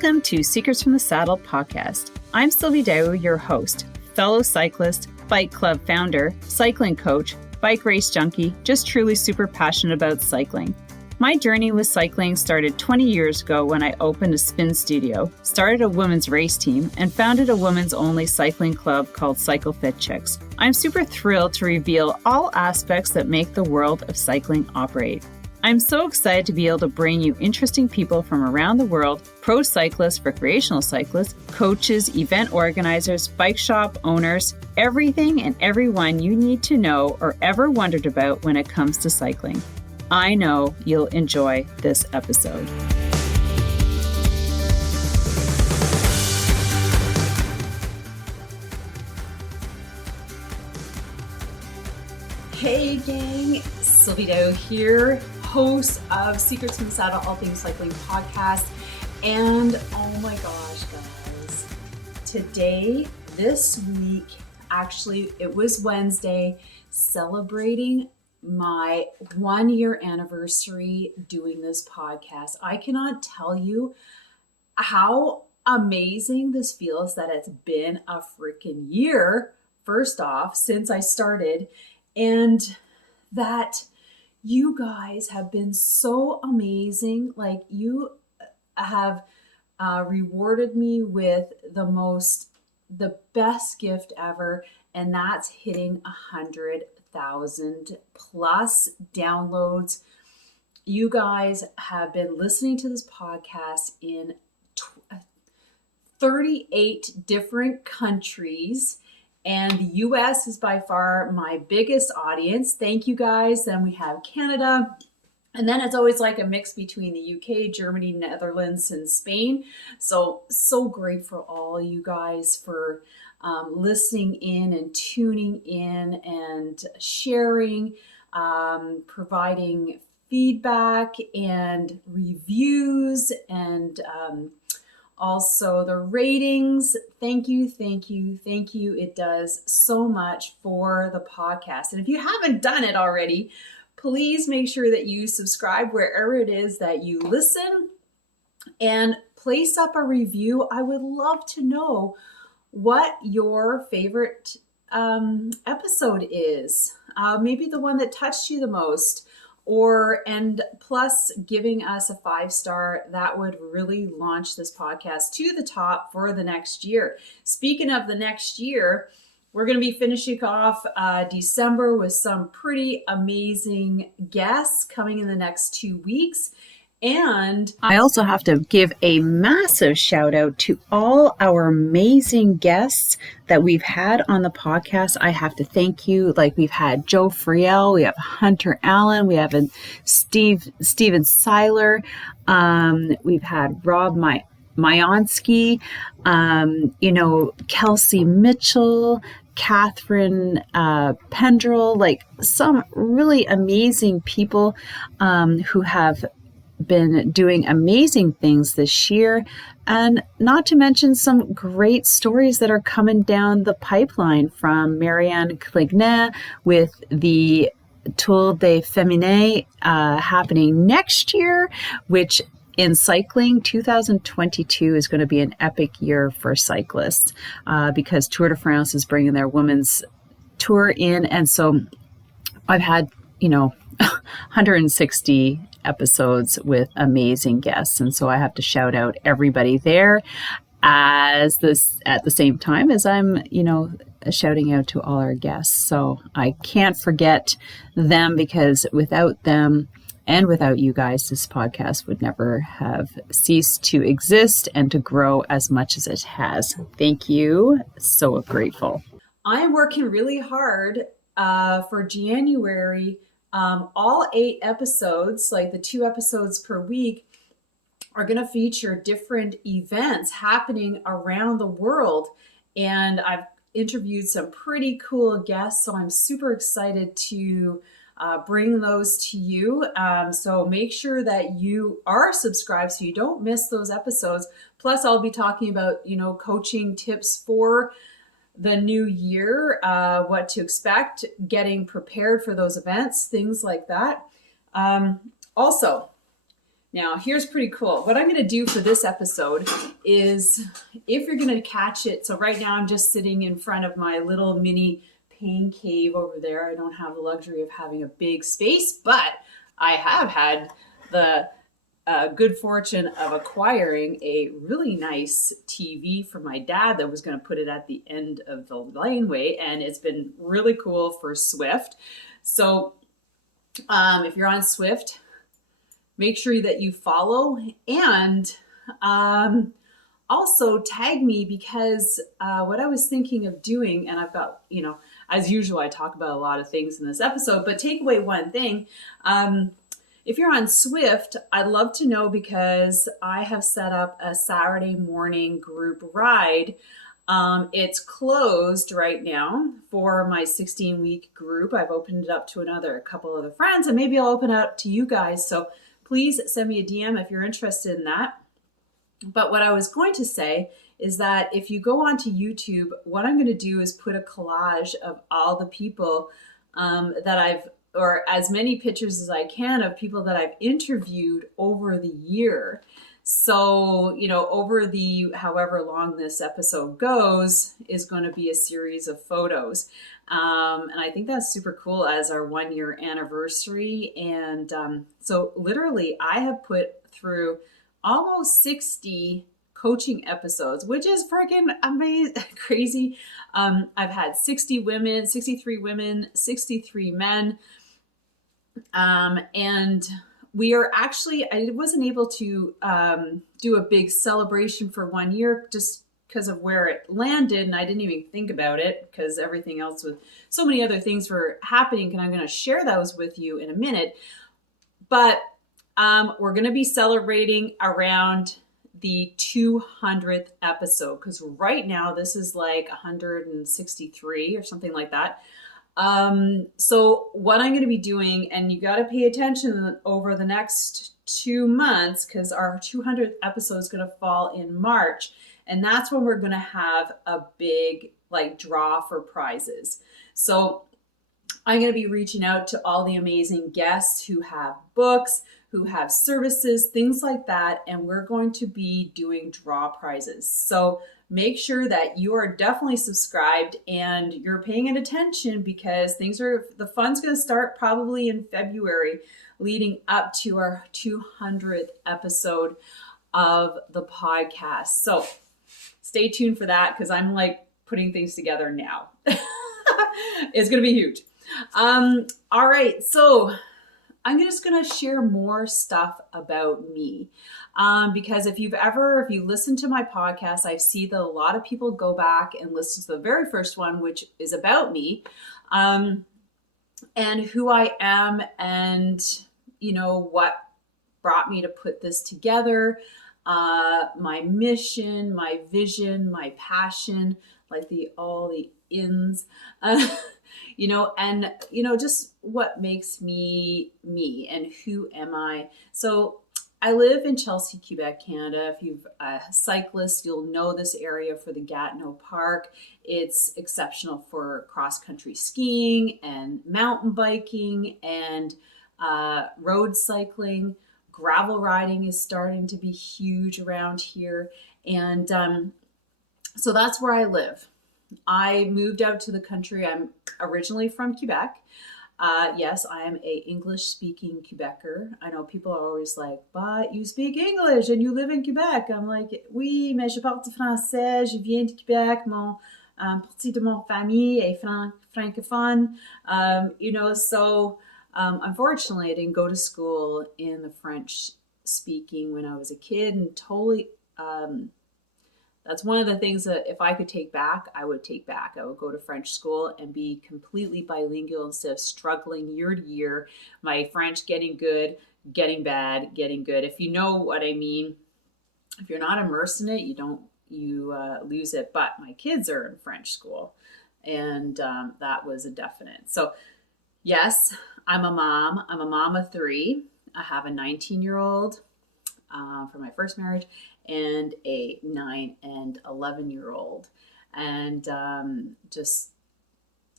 Welcome to Secrets from the Saddle podcast. I'm Sylvie, your host, fellow cyclist, bike club founder, cycling coach, bike race junkie, just truly super passionate about cycling. My journey with cycling started 20 years ago when I opened a spin studio, started a women's race team, and founded a women's only cycling club called Cycle Fit Chicks. I'm super thrilled to reveal all aspects that make the world of cycling operate. I'm so excited to be able to bring you interesting people from around the world, pro cyclists, recreational cyclists, coaches, event organizers, bike shop owners, everything and everyone you need to know or ever wondered about when it comes to cycling. I know you'll enjoy this episode. Hey gang, Sylvie here, host of Secrets from the Saddle, All Things Cycling podcast. And oh my gosh, guys, today, this week, actually, it was Wednesday, celebrating my 1 year anniversary doing this podcast. I cannot tell you how amazing this feels that it's been a freaking year, first off, since I started, and that you guys have been so amazing. Like, you have rewarded me with the best gift ever, and that's hitting 100,000 plus downloads. You guys have been listening to this podcast in 38 different countries, and the US is by far my biggest audience. Thank you guys. Then we have Canada, and then it's always like a mix between the UK, Germany, Netherlands, and Spain. So grateful all you guys for listening in and tuning in and sharing, providing feedback and reviews, and also the ratings. Thank you. It does so much for the podcast. And if you haven't done it already, please make sure that you subscribe wherever it is that you listen and place up a review. I would love to know what your favorite episode is. Maybe the one that touched you the most, and plus giving us a 5-star. That would really launch this podcast to the top for the next year. Speaking of the next year, we're going to be finishing off December with some pretty amazing guests coming in the next 2 weeks. And I also have to give a massive shout out to all our amazing guests that we've had on the podcast. I have to thank you. Like, we've had Joe Friel, we have Hunter Allen, we have Steven Seiler, we've had Rob Myonsky, Kelsey Mitchell, Catherine Pendrell, like some really amazing people who have been doing amazing things this year, and not to mention some great stories that are coming down the pipeline from Marianne Clignet with the Tour de Féminin happening next year, which in cycling, 2022 is going to be an epic year for cyclists because Tour de France is bringing their women's tour in. And so I've had, 160 episodes with amazing guests. And so I have to shout out everybody there at the same time as I'm, shouting out to all our guests. So I can't forget them, because without them and without you guys, this podcast would never have ceased to exist and to grow as much as it has. Thank you. So grateful. I'm working really hard for January. All 8 episodes, like the 2 episodes per week, are going to feature different events happening around the world. And I've interviewed some pretty cool guests, so I'm super excited to bring those to you. So make sure that you are subscribed so you don't miss those episodes. Plus, I'll be talking about, coaching tips for the new year, what to expect, getting prepared for those events, things like that. Also, Now, here's pretty cool. What I'm going to do for this episode is, if you're going to catch it, so right now I'm just sitting in front of my little mini pain cave over there. I don't have the luxury of having a big space, but I have had the good fortune of acquiring a really nice TV for my dad that was going to put it at the end of the laneway, and it's been really cool for Swift. So if you're on Swift, make sure that you follow, and also tag me, because what I was thinking of doing, and I've got, as usual, I talk about a lot of things in this episode, but take away one thing. If you're on Swift, I'd love to know, because I have set up a Saturday morning group ride. It's closed right now for my 16-week group. I've opened it up to a couple other friends, and maybe I'll open it up to you guys. So please send me a DM if you're interested in that. But what I was going to say is that if you go onto YouTube, what I'm going to do is put a collage of all the people or as many pictures as I can of people that I've interviewed over the year. So, over the however long this episode goes is going to be a series of photos. And I think that's super cool as our 1-year anniversary. And so literally I have put through almost 60 coaching episodes, which is freaking amazing, crazy. I've had 63 women, 63 men. And we are actually, I wasn't able to do a big celebration for 1 year just because of where it landed. And I didn't even think about it because everything else with so many other things were happening. And I'm going to share those with you in a minute. But we're going to be celebrating around the 200th episode, because right now this is like 163 or something like that. So what I'm going to be doing, and you got to pay attention over the next 2 months, because our 200th episode is going to fall in March. And that's when we're going to have a big draw for prizes. So I'm going to be reaching out to all the amazing guests who have books, who have services, things like that. And we're going to be doing draw prizes. So make sure that you are definitely subscribed and you're paying attention, because the fun's going to start probably in February, leading up to our 200th episode of the podcast. So stay tuned for that, because I'm putting things together now. It's going to be huge. All right. So I'm just going to share more stuff about me. Because if you listen to my podcast, I see that a lot of people go back and listen to the very first one, which is about me, and who I am, and what brought me to put this together, my mission, my vision, my passion, all the ins, and just what makes me me, and who am I. So I live in Chelsea, Quebec, Canada. If you're a cyclist, you'll know this area for the Gatineau Park. It's exceptional for cross-country skiing and mountain biking and road cycling. Gravel riding is starting to be huge around here. And so that's where I live. I moved out to the country. I'm originally from Quebec. Yes, I am a English-speaking Quebecer. I know people are always like, but you speak English and you live in Quebec. I'm like, oui, mais je parle français, je viens de Québec, partie de mon famille est francophone. So unfortunately, I didn't go to school in the French-speaking when I was a kid, and totally... that's one of the things that if I could take back, I would take back. I would go to French school and be completely bilingual instead of struggling year to year. My French getting good, getting bad, getting good. If you know what I mean, if you're not immersed in it, you lose it. But my kids are in French school, and that was a definite. So yes, I'm a mom. I'm a mom of 3. I have a 19-year-old from my first marriage, and a 9 and 11-year-old. And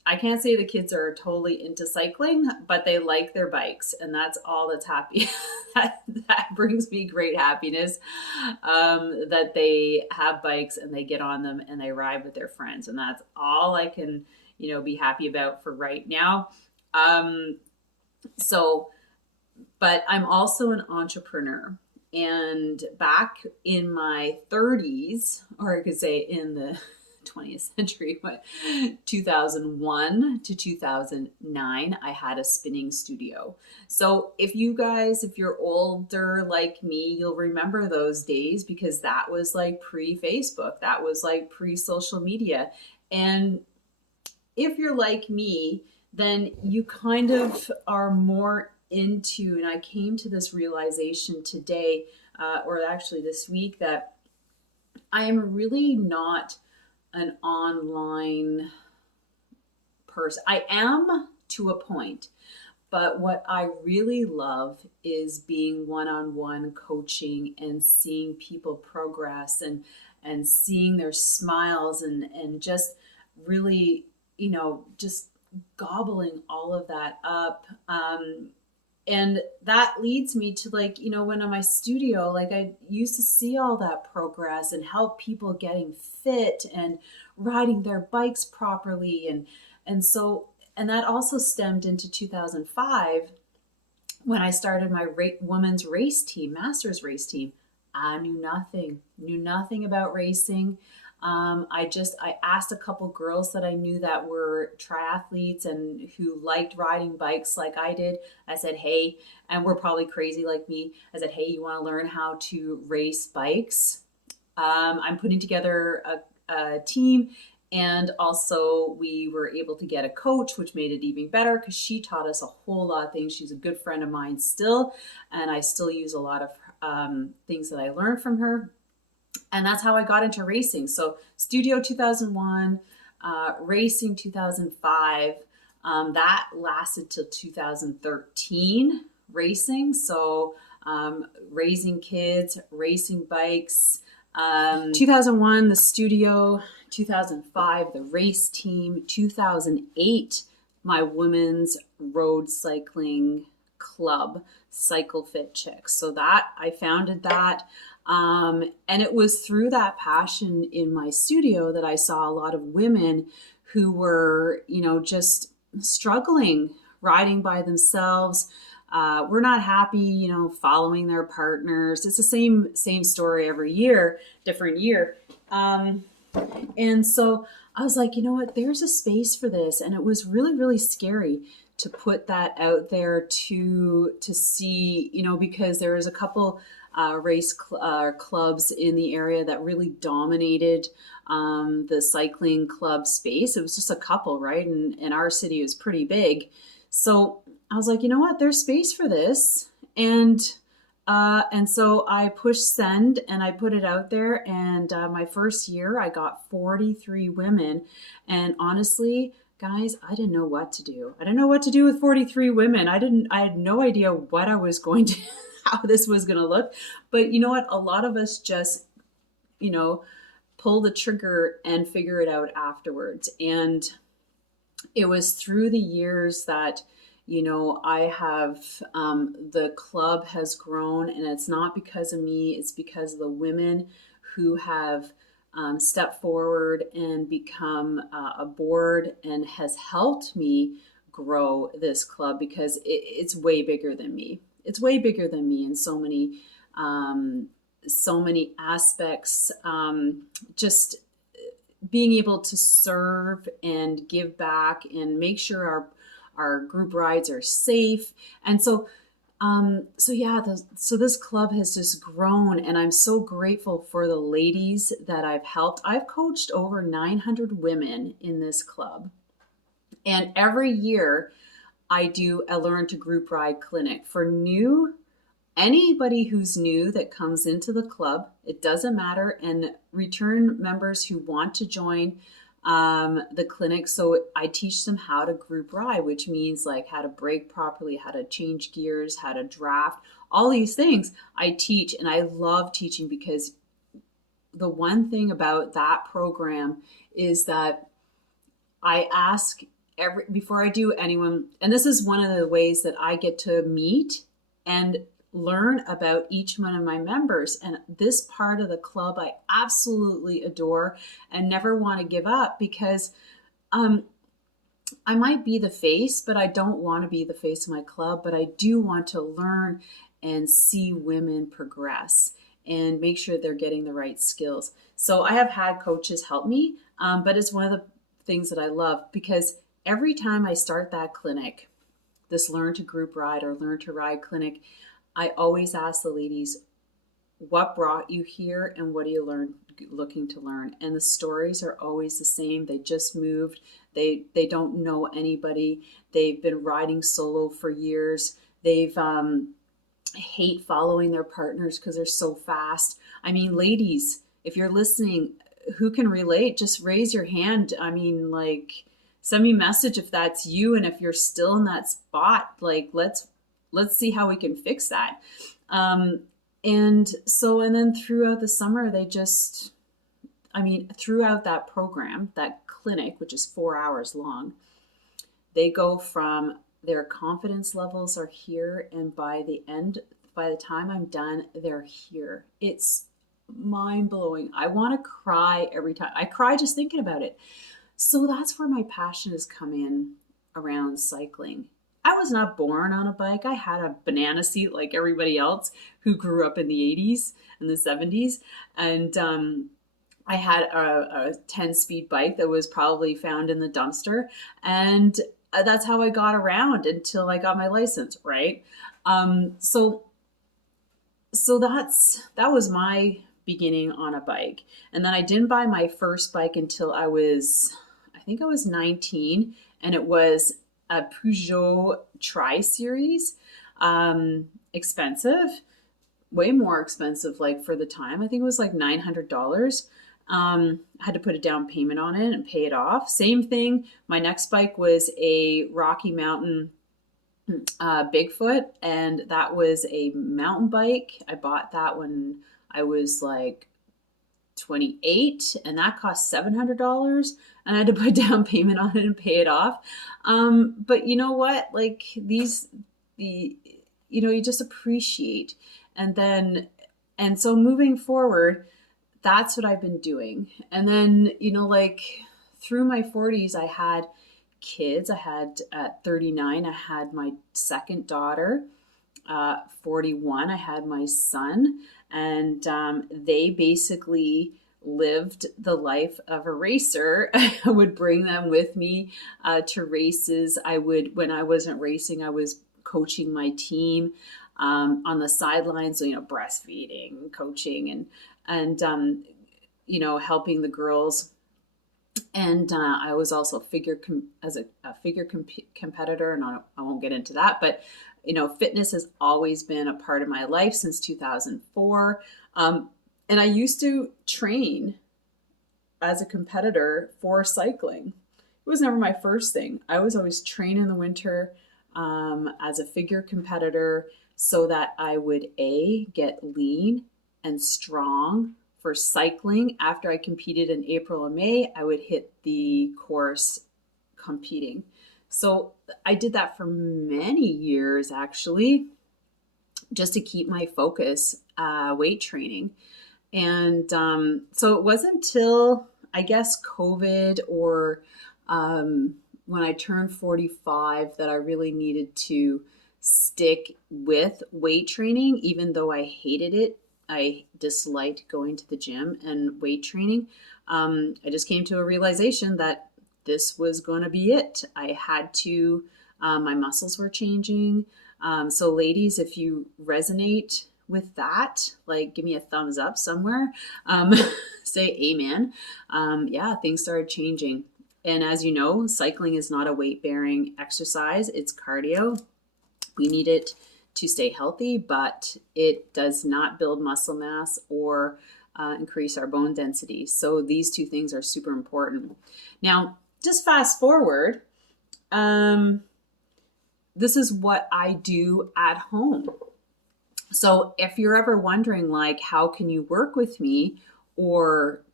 I can't say the kids are totally into cycling, but they like their bikes, and that's all that's happy. that brings me great happiness, that they have bikes and they get on them and they ride with their friends, and that's all I can, be happy about for right now. Um, so, but I'm also an entrepreneur. And back in my 30s, or I could say in the 20th century, 2001 to 2009, I had a spinning studio. So if you're older like me, you'll remember those days, because that was like pre-Facebook, that was like pre-social media. And if you're like me, then you kind of are more into, and I came to this realization today, or actually this week, that I am really not an online person. I am to a point, but what I really love is being one-on-one coaching and seeing people progress, and seeing their smiles, and just really, just gobbling all of that up. And that leads me to, like, when in my studio, like, I used to see all that progress and help people getting fit and riding their bikes properly. And that also stemmed into 2005, when I started my women's race team, masters race team. I knew nothing about racing. I asked a couple girls that I knew that were triathletes and who liked riding bikes like I did. I said, hey, and we're probably crazy like me. I said, hey, you want to learn how to race bikes? I'm putting together a team. And also we were able to get a coach, which made it even better, because she taught us a whole lot of things. She's a good friend of mine still, and I still use a lot of things that I learned from her. And that's how I got into racing. So studio 2001, racing 2005. That lasted till 2013, racing. So raising kids, racing bikes. 2001, the studio. 2005, the race team. 2008, my women's road cycling club, Cycle Fit Chicks. So that I founded that. And it was through that passion in my studio that I saw a lot of women who were, just struggling, riding by themselves. We're not happy, following their partners. It's the same story every year, different year. And so I was like, you know what, there's a space for this. And it was really, really scary to put that out there to see, because there was a couple race clubs in the area that really dominated the cycling club space. It was just a couple, right? And our city was pretty big. So I was like, you know what, there's space for this. And so I pushed send and I put it out there. And my first year, I got 43 women. And honestly, guys, I didn't know what to do. I didn't know what to do with 43 women. I had no idea what I was going to, how this was going to look. But you know what? A lot of us just, pull the trigger and figure it out afterwards. And it was through the years that, I have, the club has grown, and it's not because of me, it's because of the women who have stepped forward and become a board, and has helped me grow this club, because it's way bigger than me. It's way bigger than me in so many aspects. Just being able to serve and give back and make sure our group rides are safe. And so this club has just grown, and I'm so grateful for the ladies that I've helped. I've coached over 900 women in this club. And every year I do a Learn to Group Ride clinic for anybody who's new that comes into the club. It doesn't matter. And return members who want to join the clinic. So I teach them how to group ride, which means like how to brake properly, how to change gears, how to draft, all these things I teach. And I love teaching, because the one thing about that program is that I ask before I do anyone, and this is one of the ways that I get to meet and learn about each one of my members. And this part of the club I absolutely adore and never want to give up, because um, I might be the face, but I don't want to be the face of my club, but I do want to learn and see women progress and make sure they're getting the right skills. So I have had coaches help me, but it's one of the things that I love, because every time I start that clinic, this learn to group ride or learn to ride clinic, I always ask the ladies, what brought you here and what are you looking to learn? And the stories are always the same. They just moved. They don't know anybody. They've been riding solo for years. They've hate following their partners because they're so fast. I mean, ladies, if you're listening, who can relate? Just raise your hand. I mean, like, send me a message if that's you, and if you're still in that spot, like, let's see how we can fix that. And then throughout the summer, throughout that program, that clinic, which is 4 hours long, they go from their confidence levels are here, and by the time I'm done, they're here. It's mind blowing. I want to cry every time. I cry just thinking about it. So that's where my passion has come in around cycling. I was not born on a bike. I had a banana seat like everybody else who grew up in the 80s and the 70s. And I had a 10-speed bike that was probably found in the dumpster. And that's how I got around until I got my license, right? So that was my beginning on a bike. And then I didn't buy my first bike until I think I was 19, and it was a Peugeot Tri-Series. Expensive, way more expensive, like, for the time. I think it was like $900. I had to put a down payment on it and pay it off. Same thing. My next bike was a Rocky Mountain Bigfoot, and that was a mountain bike. I bought that when I was like 28, and that cost $700, and I had to put down payment on it and pay it off. But you know what? Like, you just appreciate. And so moving forward, that's what I've been doing. And then, like, through my 40s, I had kids. I had, at 39, I had my second daughter. 41, I had my son. And they basically lived the life of a racer. I would bring them with me to races. When I wasn't racing, I was coaching my team on the sidelines, so, breastfeeding, coaching, and helping the girls. And I was also a figure competitor, and I won't get into that, but fitness has always been a part of my life since 2004. And I used to train as a competitor for cycling. It was never my first thing. I was always train in the winter as a figure competitor, so that I would get lean and strong for cycling. After I competed in April and May, I would hit the course competing. So I did that for many years, actually, just to keep my focus, weight training. And so it wasn't until, I guess, COVID or when I turned 45 that I really needed to stick with weight training, even though I hated it. I disliked going to the gym and weight training. I just came to a realization that this was going to be it. I had to, my muscles were changing. So ladies, if you resonate with that, like, give me a thumbs up somewhere, say amen. Yeah, things started changing. And as you know, cycling is not a weight-bearing exercise. It's cardio. We need it to stay healthy, but it does not build muscle mass or increase our bone density. So these two things are super important. Now, just fast forward. This is what I do at home. So if you're ever wondering, like, how can you work with me or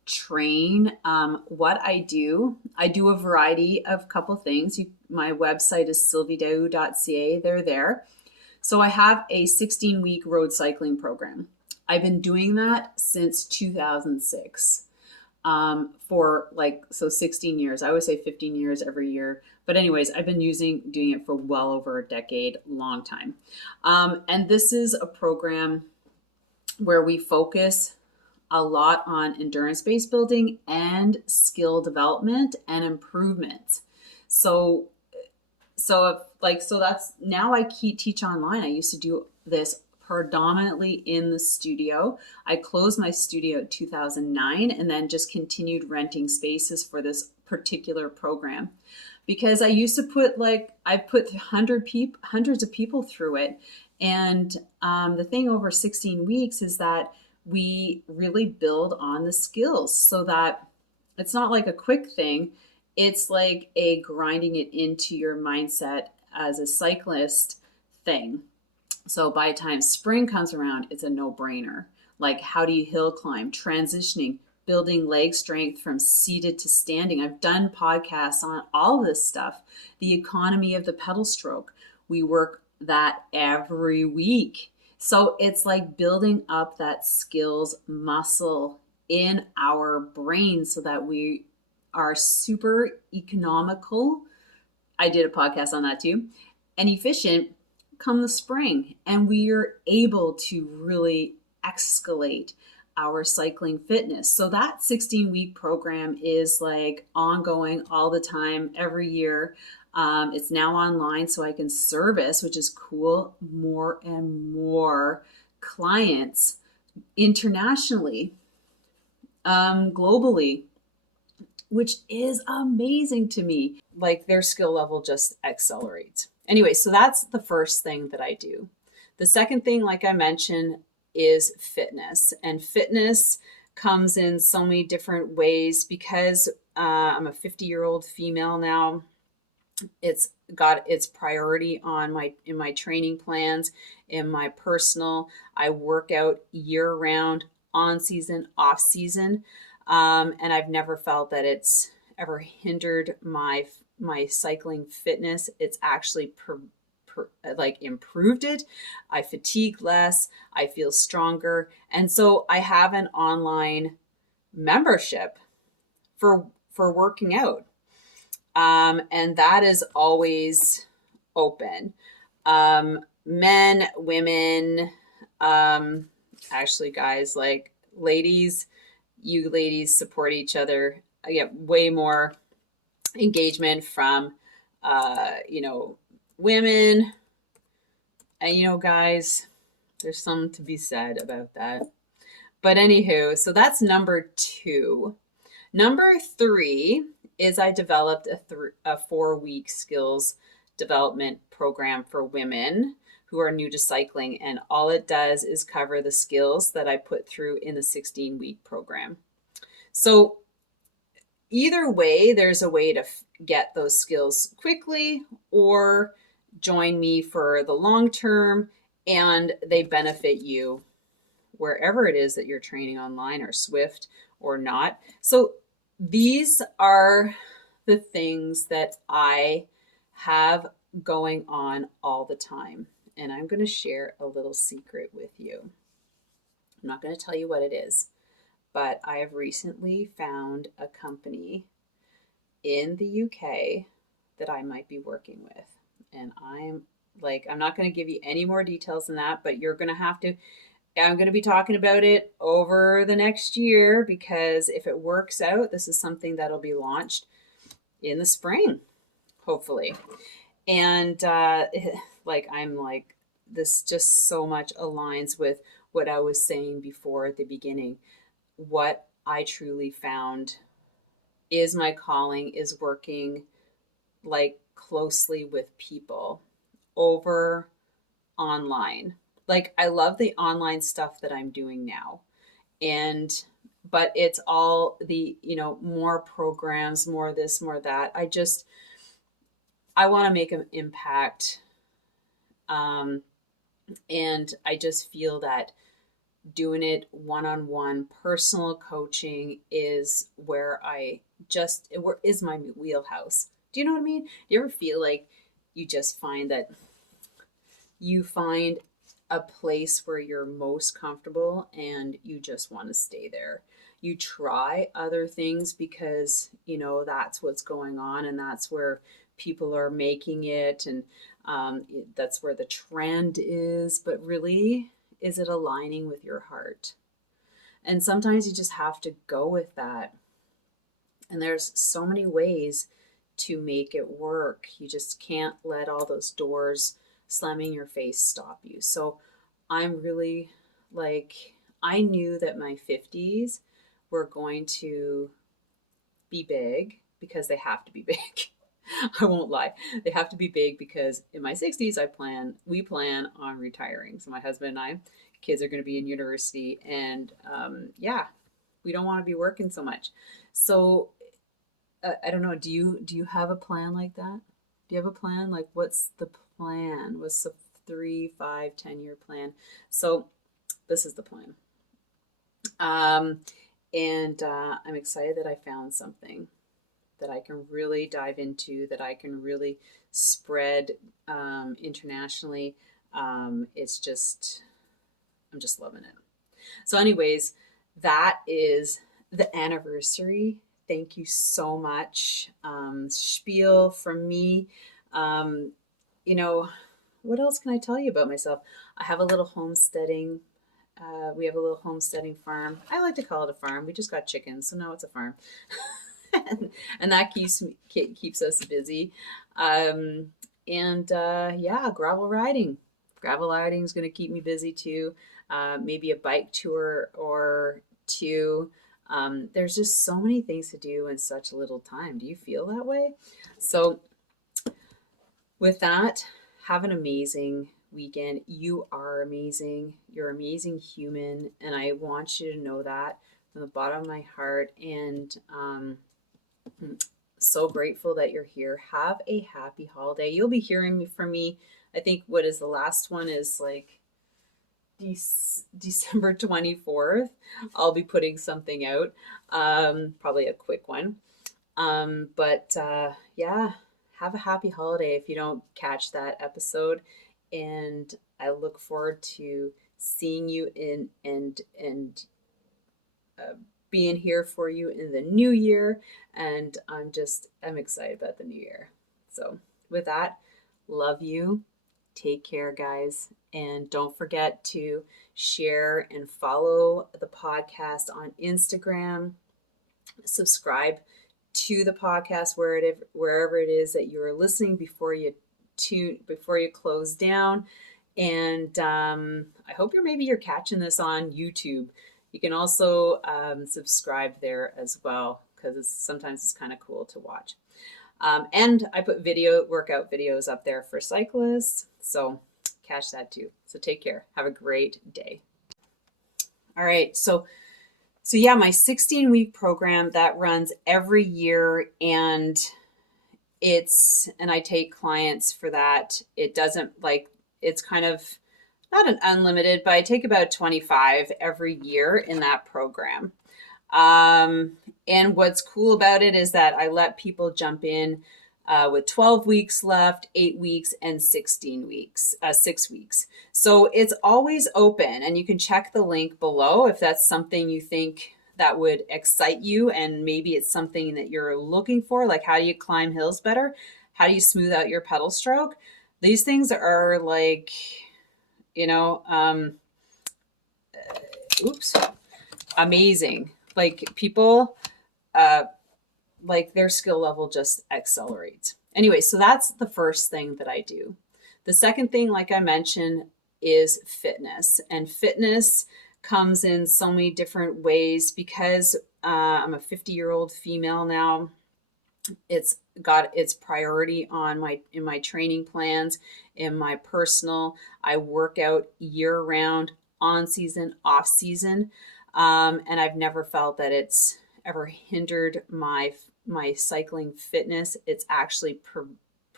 train. What I do a variety of couple things. My website is sylviedau.ca. They're there. So I have a 16-week road cycling program. I've been doing that since 2006 for 16 years. I always say 15 years every year. But anyways, I've been doing it for well over a decade, long time. And this is a program where we focus a lot on endurance-based building and skill development and improvement. So that's now I teach online. I used to do this predominantly in the studio. I closed my studio in 2009 and then just continued renting spaces for this particular program because I used to I put hundreds of people through it. And the thing over 16 weeks is that we really build on the skills so that it's not like a quick thing. It's like a grinding it into your mindset as a cyclist thing. So by the time spring comes around, it's a no-brainer. Like, how do you hill climb, transitioning, building leg strength from seated to standing. I've done podcasts on all this stuff. The economy of the pedal stroke. We work that every week. So it's like building up that skills muscle in our brain so that we are super economical. I did a podcast on that too. And efficient come the spring. And we are able to really escalate our cycling fitness. So that 16-week program is like ongoing all the time, every year. It's now online so I can service, which is cool, more and more clients internationally, globally, which is amazing to me. Like, their skill level just accelerates. Anyway, so that's the first thing that I do. The second thing, like I mentioned, is fitness. And fitness comes in so many different ways because I'm a 50-year-old female now. It's got its priority in my training plans, in my personal. I work out year round, on season, off season. And I've never felt that it's ever hindered my cycling fitness. It's actually improved it. I fatigue less. I feel stronger. And so I have an online membership for working out. And that is always open. Men, women, actually guys, like ladies, you ladies support each other. I get way more engagement from, women. And, guys, there's something to be said about that. But anywho, so that's number 2. Number 3 is I developed a 4-week skills development program for women who are new to cycling. And all it does is cover the skills that I put through in the 16-week program. So either way, there's a way to get those skills quickly or join me for the long term, and they benefit you wherever it is that you're training online or Swift or not. So these are the things that I have going on all the time. And I'm going to share a little secret with you. I'm not going to tell you what it is, but I have recently found a company in the UK that I might be working with. And I'm not going to give you any more details than that, but I'm going to be talking about it over the next year, because if it works out, this is something that'll be launched in the spring, hopefully. And this just so much aligns with what I was saying before at the beginning. What I truly found is my calling is working closely with people over online. I love the online stuff that I'm doing now. But it's all the, more programs, more this, more that. I want to make an impact. And I just feel that doing it one-on-one. Personal coaching is where is my wheelhouse. Do you know what I mean? Do you ever feel like you just find that you find a place where you're most comfortable and you just want to stay there? You try other things because that's what's going on, and that's where people are making it, and that's where the trend is. But really, is it aligning with your heart? And sometimes you just have to go with that. And there's so many ways to make it work. You just can't let all those doors slamming your face stop you. So I'm really I knew that my 50s were going to be big because they have to be big. I won't lie. They have to be big because in my 60s, we plan on retiring. So my husband and I, kids are going to be in university, and we don't want to be working so much. So I don't know. Do you have a plan like that? Do you have a plan? Like, what's the plan? What's the 3, 5, 10-year plan? So this is the plan. And I'm excited that I found something that I can really dive into, that I can really spread internationally. I'm just loving it. So anyways, that is the anniversary. Thank you so much. Spiel from me. What else can I tell you about myself? I have a little homesteading. We have a little homesteading farm. I like to call it a farm. We just got chickens, so now it's a farm. and that keeps us busy. Gravel riding. Gravel riding is going to keep me busy too. Maybe a bike tour or two. There's just so many things to do in such little time. Do you feel that way? So with that, have an amazing weekend. You are amazing. You're an amazing human, and I want you to know that from the bottom of my heart. And so grateful that you're here. Have a happy holiday. You'll be hearing from me. I think what is the last one is like December 24th. I'll be putting something out, probably a quick one. Have a happy holiday if you don't catch that episode. And I look forward to seeing you and being here for you in the new year. And I'm excited about the new year. So with that, love you. Take care, guys. And don't forget to share and follow the podcast on Instagram. Subscribe to the podcast wherever it is that you're listening before you close down. And I hope you're catching this on YouTube. You can also subscribe there as well, because sometimes it's kind of cool to watch. And I put workout videos up there for cyclists, so catch that too. So take care. Have a great day. All right. So yeah, my 16-week program that runs every year, and I take clients for that. It doesn't it's kind of not an unlimited, but I take about 25 every year in that program. And what's cool about it is that I let people jump in with 12 weeks left, 8 weeks, and 16 weeks, 6 weeks. So it's always open, and you can check the link below if that's something you think that would excite you, and maybe it's something that you're looking for, like how do you climb hills better? How do you smooth out your pedal stroke? These things are amazing. Like people, their skill level just accelerates. Anyway, so that's the first thing that I do. The second thing, like I mentioned, is fitness. And fitness comes in so many different ways because I'm a 50-year-old female now. It's got its priority in my training plans, in my personal. I work out year round, on season, off season. And I've never felt that it's ever hindered my cycling fitness. It's actually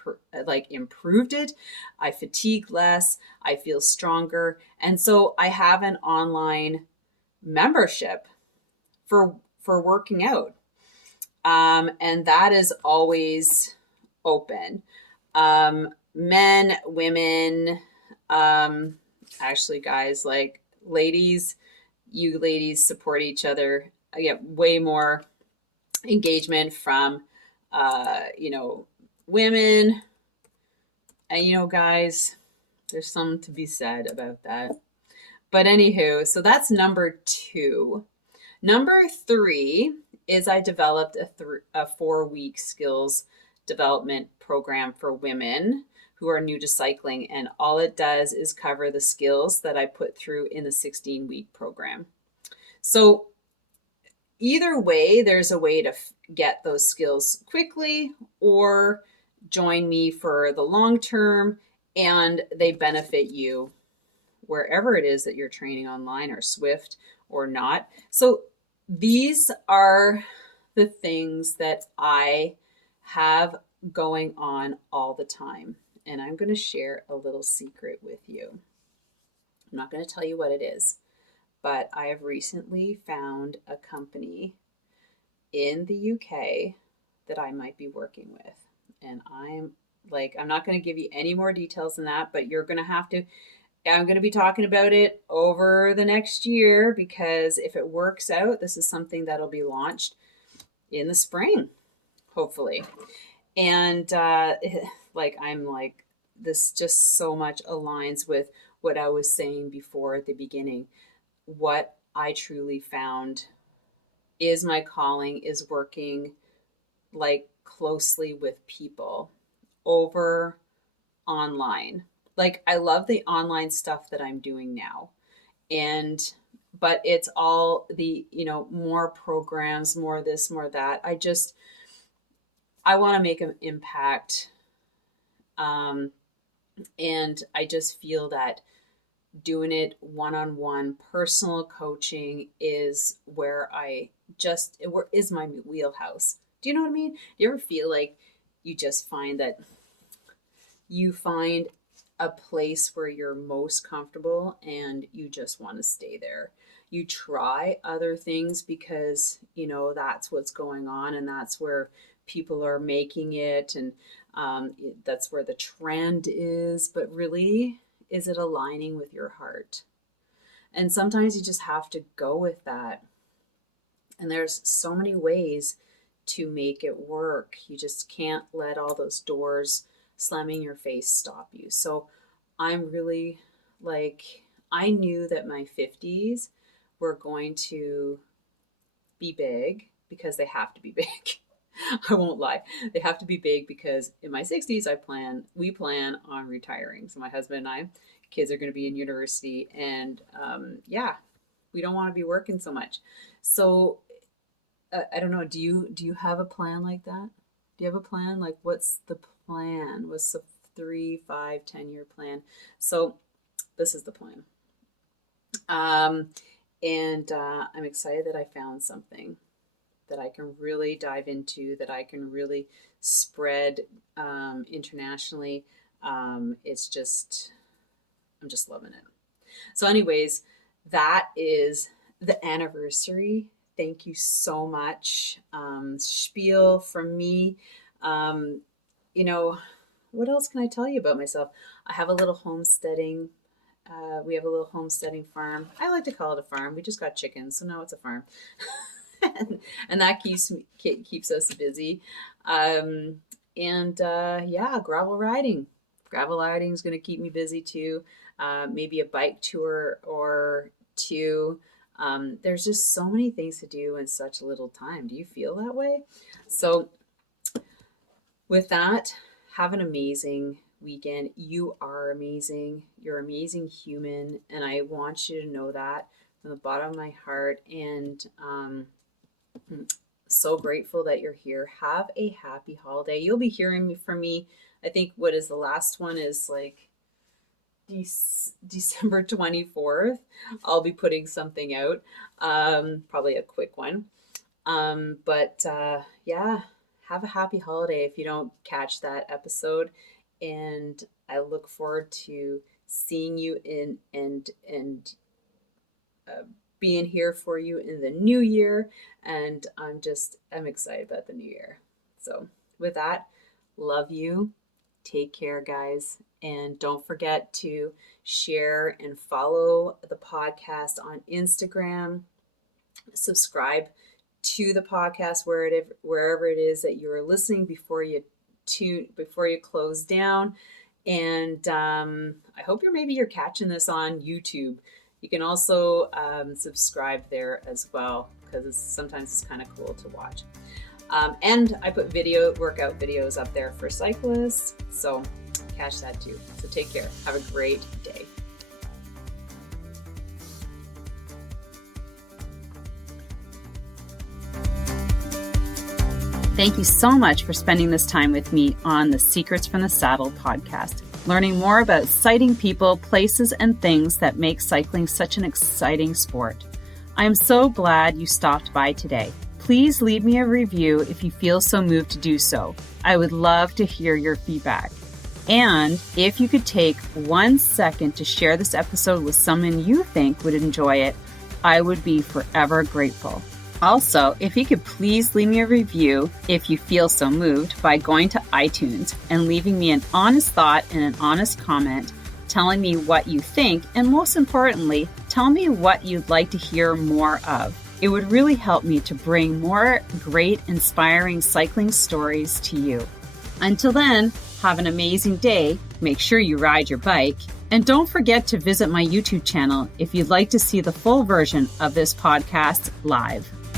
improved it. I fatigue less. I feel stronger. And so I have an online membership for working out. And that is always open. Men, women, actually guys, like ladies, you ladies support each other. I get way more engagement from, women. And, guys, there's something to be said about that. But anywho, so that's number 2. Number 3 is I developed a 4-week skills development program for women who are new to cycling. And all it does is cover the skills that I put through in the 16-week program. So either way, there's a way to get those skills quickly or join me for the long term, and they benefit you wherever it is that you're training online or Swift or not. So these are the things that I have going on all the time. And I'm going to share a little secret with you. I'm not going to tell you what it is, but I have recently found a company in the UK that I might be working with. And I'm not going to give you any more details than that, but you're going to have to. I'm going to be talking about it over the next year, because if it works out, this is something that'll be launched in the spring, hopefully. And this just so much aligns with what I was saying before at the beginning. What I truly found is my calling is working closely with people over online. I love the online stuff that I'm doing now. But it's all the, more programs, more this, more that. I want to make an impact. And I just feel that doing it one-on-one personal coaching is where is my wheelhouse. Do you know what I mean? Do you ever feel like you just find that you find a place where you're most comfortable and you just want to stay there? You try other things because, that's what's going on and that's where people are making it, and that's where the trend is. But really, is it aligning with your heart? And sometimes you just have to go with that. And there's so many ways to make it work. You just can't let all those doors slamming your face stop you. So I'm really I knew that my 50s were going to be big, because they have to be big. I won't lie. They have to be big because in my 60s, we plan on retiring. So my husband and I, kids are going to be in university, and we don't want to be working so much. So I don't know. Do you have a plan like that? Do you have a plan? What's the plan? What's the 3, 5, 10-year plan? So this is the plan. And I'm excited that I found something that I can really dive into, that I can really spread internationally. I'm just loving it. So anyways, that is the anniversary. Thank you so much. Spiel from me. What else can I tell you about myself? I have a little homesteading. We have a little homesteading farm. I like to call it a farm. We just got chickens, so now it's a farm. and that keeps us busy. Gravel riding. Gravel riding is going to keep me busy too. Maybe a bike tour or two. There's just so many things to do in such little time. Do you feel that way? So with that, have an amazing weekend. You are amazing. You're an amazing human. And I want you to know that from the bottom of my heart. And so grateful that you're here. Have a happy holiday. You'll be hearing from me. I think what is the last one is December 24th. I'll be putting something out, probably a quick one. have a happy holiday if you don't catch that episode. And I look forward to seeing you and being here for you in the new year. And I'm excited about the new year. So with that, love you. Take care, guys. And don't forget to share and follow the podcast on Instagram. Subscribe to the podcast wherever it is that you're listening before you close down. And I hope you're catching this on YouTube. You can also subscribe there as well, because sometimes it's kind of cool to watch. And I put workout videos up there for cyclists, so catch that too. So take care. Have a great day. Thank you so much for spending this time with me on the Secrets from the Saddle podcast, learning more about sighting people, places, and things that make cycling such an exciting sport. I am so glad you stopped by today. Please leave me a review if you feel so moved to do so. I would love to hear your feedback. And if you could take 1 second to share this episode with someone you think would enjoy it, I would be forever grateful. Also, if you could please leave me a review if you feel so moved by going to iTunes and leaving me an honest thought and an honest comment, telling me what you think, and most importantly, tell me what you'd like to hear more of. It would really help me to bring more great, inspiring cycling stories to you. Until then, have an amazing day. Make sure you ride your bike. And don't forget to visit my YouTube channel if you'd like to see the full version of this podcast live.